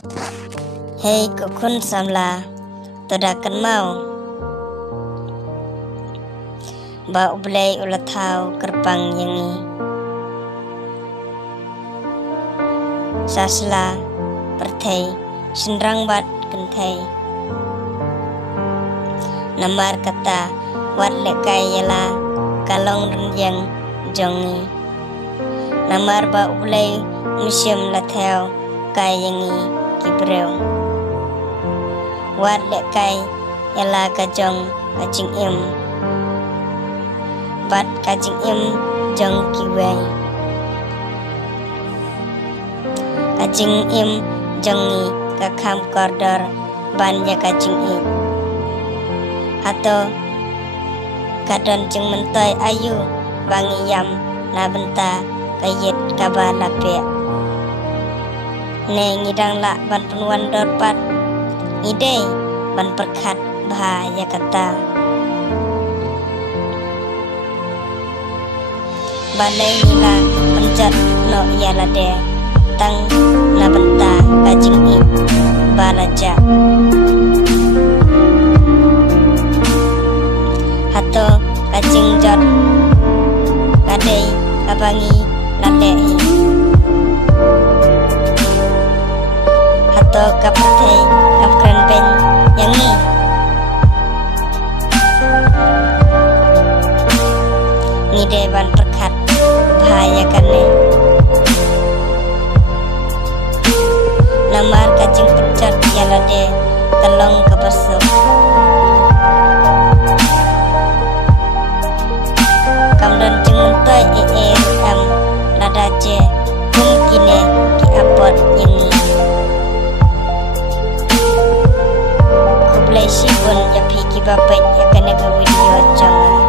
Hei kukun samla todakan mau ba ublay ulathaw kerpang yangi sasla perthai sindrang bat kenthai namar kata wat lekai yala kalong renjang jongi namar ba ublay museum lathaw kai yangi kibreu wat lekai yala kajong kajing im bat kajing im jong kiwai kajing im jongi kakham kordor banja kajing im atau kadon jeng mentoy ayu bangi yam na benta kayit kaba lape ne ngidang la ban penuan dorpat ngidei ban perkat bahaya kata balai nila penjat no yala de tang na benta kajing i balaja hato kajing jot kadei kabangi lalehi hato kapathai kapkren ben yangi ngide ban perkat bahaya kane namar kajing pencat yala de telong kepesuk kamdan jeng mentoy am ladaje kine ki apot yangi kublai sibun ya piki bapet ya kane ke video jonga